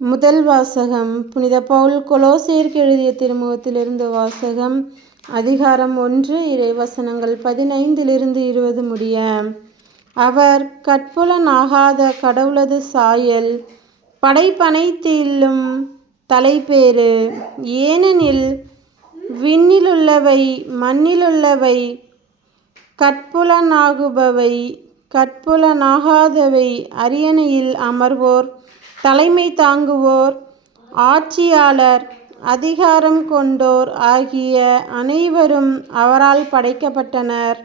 முதல் வாசகம் புனித பவுல் கொலோசேயருக்கு எழுதிய திருமுகத்திலிருந்து வாசகம். அதிகாரம் 1, இறைவசனங்கள் 15 முடிய. அவர் கட்புலனாகாத கடவுளது சாயல், படைப்பனைத்திலும் தலைப்பேறு. ஏனெனில் விண்ணிலுள்ளவை மண்ணிலுள்ளவை, கட்புலனாகுபவை கட்புலனாகாதவை, அரியணையில் அமர்வோர், தலைமை தாங்குவோர், ஆட்சியாளர், அதிகாரம் கொண்டோர் ஆகிய அனைவரும் அவரால் படைக்கப்பட்டனர்.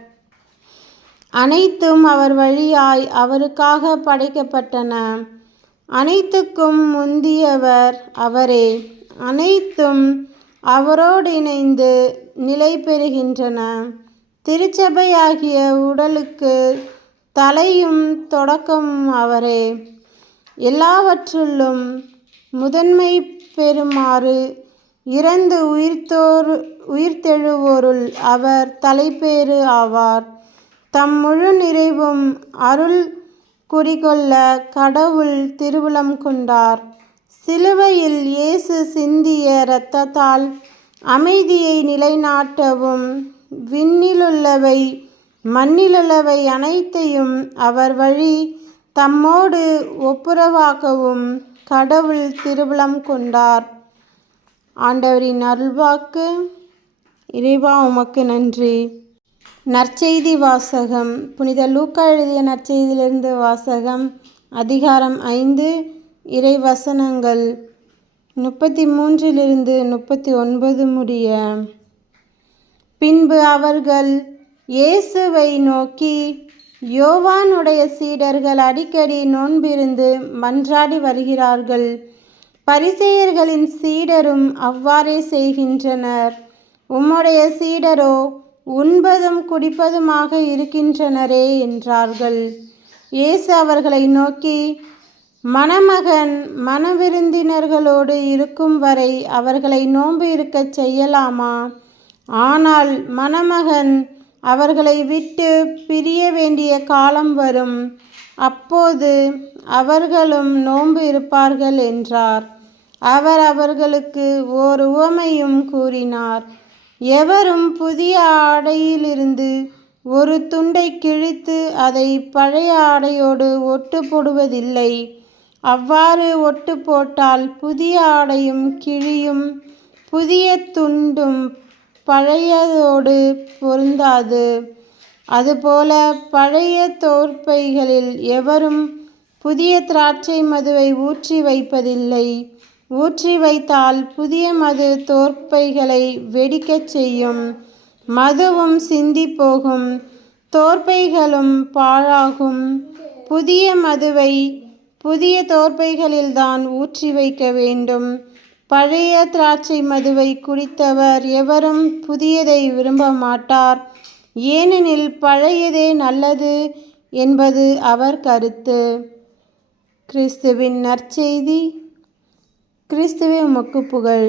அனைத்தும் அவர் வழியாய் அவருக்காக படைக்கப்பட்டன. அனைத்துக்கும் முந்தியவர் அவரே. அனைத்தும் அவரோடு இணைந்து நிலை பெறுகின்றன. திருச்சபையாகிய உடலுக்கு தலையும் தொடக்கமும் அவரே. எல்லாவற்றுள்ளும் முதன்மை பெறுமாறு இறந்து உயிர்த்தெழுவோருள் அவர் தலைப்பேறு ஆவார். தம் முழு நிறைவும் அருள் குடிகொள்ள கடவுள் திருவுளம் கொண்டார். சிலுவையில் இயேசு சிந்திய இரத்தத்தால் அமைதியை நிலைநாட்டவும், விண்ணிலுள்ளவை மண்ணிலுள்ளவை அனைத்தையும் அவர் வழி தம்மோடு ஒப்புரவாக்கவும் கடவுள் திருவுளம் கொண்டார். ஆண்டவரின் அருள்வாக்கு. இறைவா உமக்கு நன்றி. நற்செய்தி வாசகம். புனித லூக்கா எழுதிய நற்செய்தியிலிருந்து வாசகம். அதிகாரம் 5, இறைவசனங்கள் 33 முடிய. பின்பு அவர்கள் இயேசுவை நோக்கி, யோவானுடைய சீடர்கள் அடிக்கடி நோன்பிருந்து மன்றாடி வருகிறார்கள். பரிசேயர்களின் சீடரும் அவ்வாறே செய்கின்றனர். உம்முடைய சீடரோ உண்பதும் குடிப்பதுமாக இருக்கின்றனரே என்றார்கள். இயேசு அவர்களை நோக்கி, மணமகன் மணவிருந்தினர்களோடு இருக்கும் வரை அவர்களை நோன்பு இருக்கச் செய்யலாமா? ஆனால் மணமகன் அவர்களை விட்டு பிரிய வேண்டிய காலம் வரும். அப்போது அவர்களும் நோன்பு இருப்பார்கள் என்றார். அவர் அவர்களுக்கு ஓர் உவமையும் கூறினார். எவரும் புதிய ஆடையிலிருந்து ஒரு துண்டை கிழித்து அதை பழைய ஆடையோடு ஒட்டு போடுவதில்லை. அவ்வாறு ஒட்டு போட்டால் புதிய ஆடையும் கிழியும், புதிய துண்டும் பழையதோடு பொருந்தாது. அதுபோல பழைய தோற்பைகளில் எவரும் புதிய திராட்சை மதுவை ஊற்றி வைப்பதில்லை. ஊற்றி வைத்தால் புதிய மது தோற்பைகளை வெடிக்கச் செய்யும். மதுவும் சிந்தி போகும், தோற்பைகளும் பாழாகும். புதிய மதுவை புதிய தோற்பைகளில்தான் ஊற்றி வைக்க வேண்டும். பழைய திராட்சை மதுவை குடித்தவர் எவரும் புதியதை விரும்ப மாட்டார், ஏனெனில் பழையதே நல்லது என்பது அவர் கருத்து. கிறிஸ்துவின் நற்செய்தி. கிறிஸ்துவே உமக்கு புகழ்.